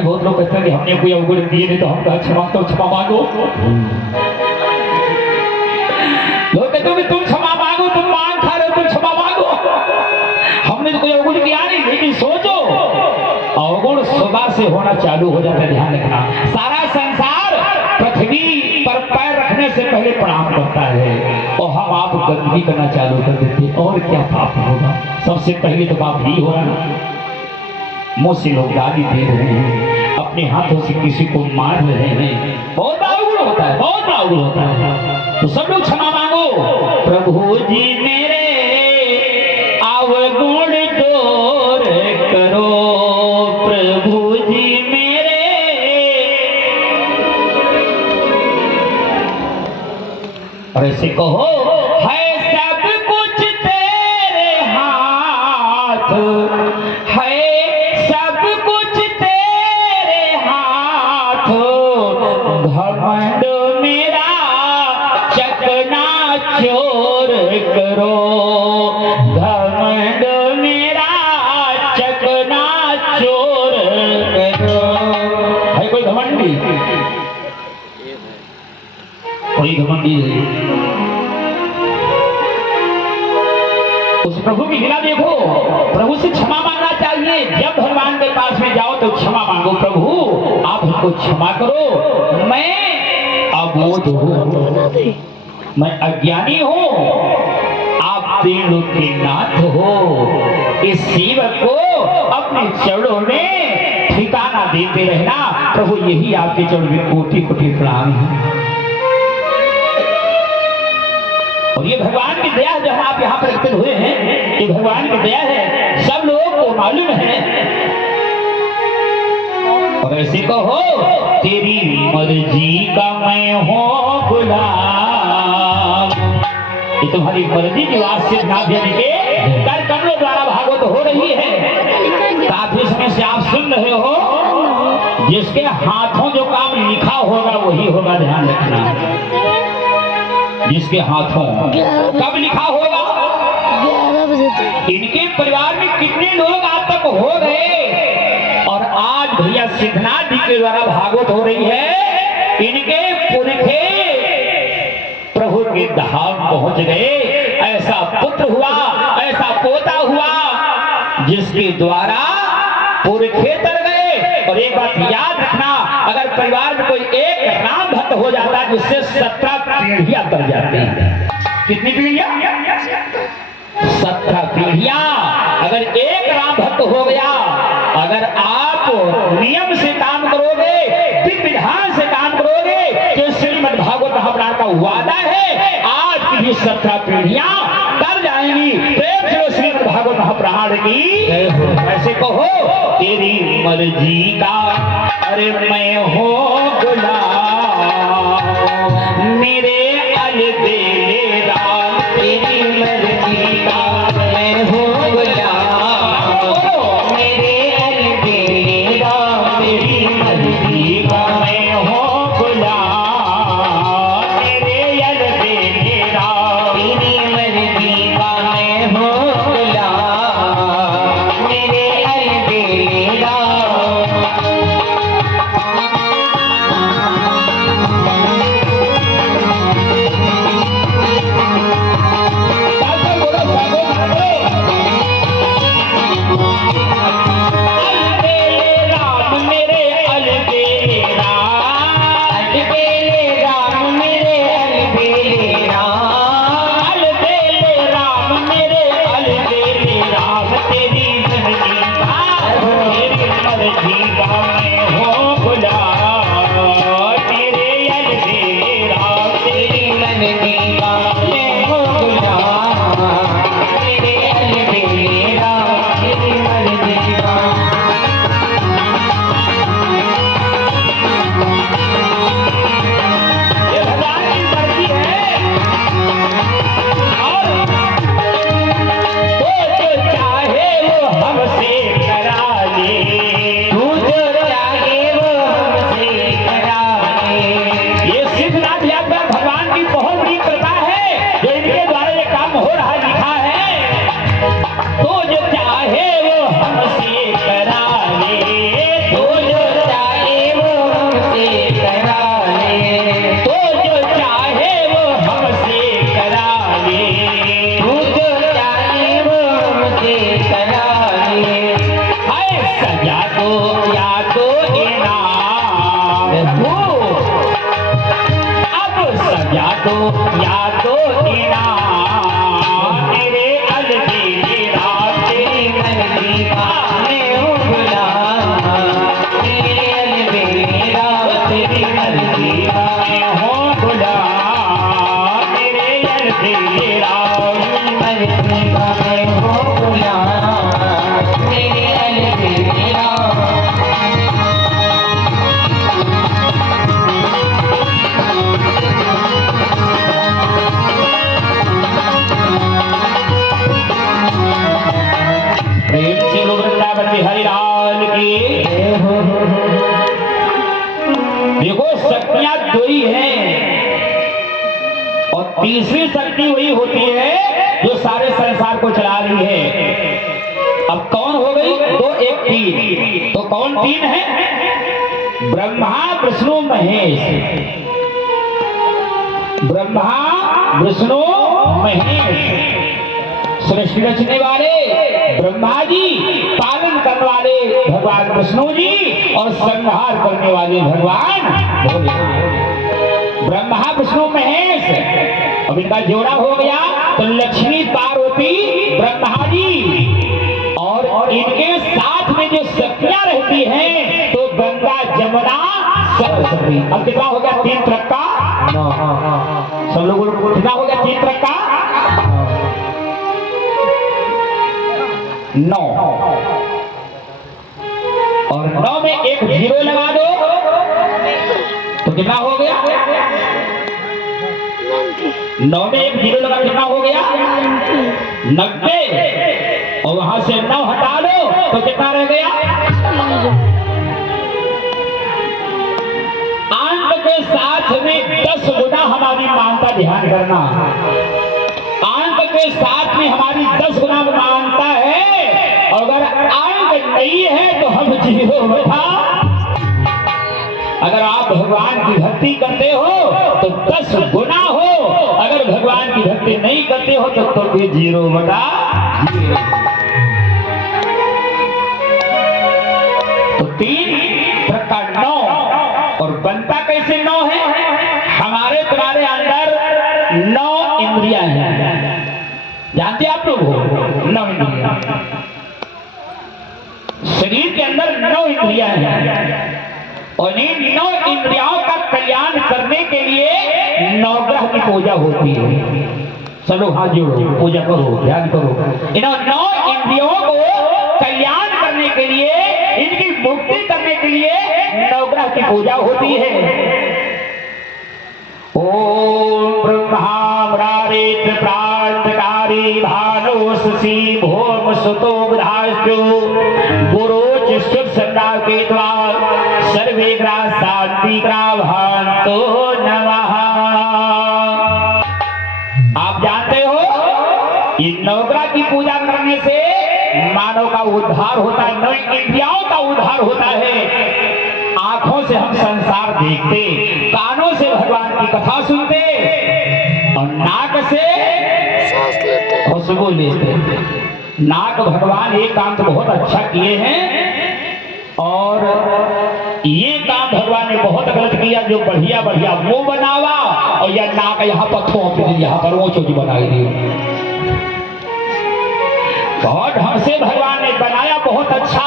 भाई बहुत लोग कहते हैं कि हमने कोई अवगुण दिए नहीं तो हम कहा क्षमा तो क्षमा मांगो। लोग कहते हैं तुम क्षमा मांगो, तुम मांग खा रहे हो, तुम क्षमा मांगो। हमने तो कोई अवगुण किया नहीं, लेकिन सोचो अवगुण सुबह से होना चालू हो जाता है। ध्यान रखना, सारा संसार पृथ्वी पर पैर रखने से पहले प्रणाम करता है और हम आप गंदगी करना चालू कर देते, और क्या पाप होगा? सबसे पहले तो पाप ही होगा ना। मुंह से लोग गाली दे रहे हैं, अपने हाथों से किसी को मार रहे हैं, बहुत अवगुण होता है, बहुत अवगुण होता है। तो सब लोग क्षमा मांगो। प्रभु जी मेरे अवगुण दूर करो, प्रभु जी मेरे। और ऐसे कहो, है सब कुछ तेरे हाथ, है सब कुछ तेरे हाथ, घमंड मेरा चकनाचूर करो, घमंड मेरा चकनाचूर करो। है कोई घमंडी? कोई घमंडी नहीं। उस प्रभु की लीला देखो, प्रभु से क्षमा मांगना चाहिए। जब भगवान के पास में जाओ तो क्षमा मांगो, प्रभु आप हमको क्षमा करो, मैं अबोध हूँ, मैं अज्ञानी हूँ, आप तीनों के नाथ हो। इस सेवक को अपने चरणों में ठिकाना देते रहना। प्रभु यही आपके चरणों में कोटि कोटि प्रणाम है। और ये भगवान की दया जहां आप यहाँ पर स्थित हुए हैं, ये भगवान की दया है, सब लोगों को मालूम है। और ऐसे कहो, तेरी मर्जी का मैं हूँ गुलाम। ये तुम्हारी मर्जी की बात से ना देने के कर कमलों द्वारा भागवत हो रही है। काफी समय से आप सुन रहे हो, जिसके हाथों जो काम लिखा होगा वही होगा। ध्यान रखना, जिसके हाथों कब लिखा होगा। इनके परिवार में कितने लोग आज तक हो गए, और आज भैया सिद्धनाथ जी के द्वारा भागवत हो रही है। इनके पुरखे प्रभु के धाम पहुंच गए। ऐसा पुत्र हुआ, ऐसा पोता हुआ, जिसके द्वारा पुरखे तर गए। और एक बात याद रखना, अगर परिवार में कोई एक राम भक्त हो जाता है, जिससे 17 पीढ़ियां कर जाती हैं। कितनी पीढ़ियां? 17 पीढ़ियां। अगर एक राम भक्त हो गया, अगर आप नियम से काम करोगे, विधि विधान से काम करोगे, तो श्रीमद् भागवत महापुराण का वादा है, आज की भी 17 पीढ़ियां कर जाएंगी। प्रेम से श्रीमद् भागवत महापुराण की ऐसे कहो, तेरी मर्जी का अरे मैं हूँ गुलाम, मेरे अलबेले राम, तेरी मर्जी का मैं हूँ गुलाम, मेरे अलबेले राम, तेरी मर्जी का मैं हूँ गुलाम, मेरे अलबेले राम, तेरी मर्जी का मैं हूँ गुलाम, मेरे अलबेले राम। संसार को चला रही है। अब कौन हो गई? 2 1 3। तो कौन 3 है? ब्रह्मा विष्णु महेश। ब्रह्मा विष्णु महेश, सृष्टि रचने वाले ब्रह्मा जी, पालन करने वाले भगवान विष्णु जी और संहार करने वाले भगवान भोले। ब्रह्मा विष्णु महेश, अब इनका जोड़ा हो गया तो लक्ष्मी पार्वती ब्रह्मा जी, और इनके साथ में जो शक्तियां रहती हैं तो गंगा जमुना सरस्वती। अब कितना हो गया? 3 ट्रक का। सब लोगों को कितना हो गया? 3 ट्रक का 9, और 9 में एक 0 लगा दो तो कितना हो गया? 9 में एक 0 लगा, कितना हो गया? 90, और वहां से 9 हटा दो तो कितना रह गया? अंक के साथ में 10 गुना हमारी मानता, ध्यान करना, अंक के साथ में हमारी 10 गुना मानता है, और अगर अंक नहीं है तो हम 0 बैठा। अगर आप भगवान की भक्ति करते हो तो 10 गुना हो, अगर भगवान की भक्ति नहीं करते हो तो भी 0 बटा 0। तो 3 का 9, और बनता कैसे 9 है? हमारे तुम्हारे अंदर 9 इंद्रियां हैं, जानते आप लोग? 9 इंद्रियां, शरीर के अंदर 9 इंद्रियां हैं, और इन 9 इंद्रियों का कल्याण करने के लिए नवग्रह की पूजा होती है। चलो हाथ जोड़ो, पूजा करो, ध्यान करो। इन 9 इंद्रियों को कल्याण करने के लिए, इनकी मुक्ति करने के लिए नवग्रह की पूजा होती है। ओम ब्रह्मावरारित प्रांतकारी भानुषि भोम सुतो बुधास्तु गुरोच शुभ संदा के द्वार सर्वे ग्रह शांति ग्रहांतो नमः। आप जानते हो इन नवग्रह की पूजा करने से मानव का उद्धार होता है, 9 इंद्रियों का उद्धार होता है। आंखों से हम संसार देखते, कानों से भगवान की कथा सुनते, और नाक से खुशबू लेते। नाक भगवान ये काम तो बहुत अच्छा किए हैं, और ये काम भगवान ने बहुत गलत किया, जो बढ़िया बढ़िया मुंह बनावा और या नाक यहाँ पर थोप दी, यहाँ पर वो चोटी बनाई दी। बहुत ढंग से भगवान ने बनाया, बहुत अच्छा,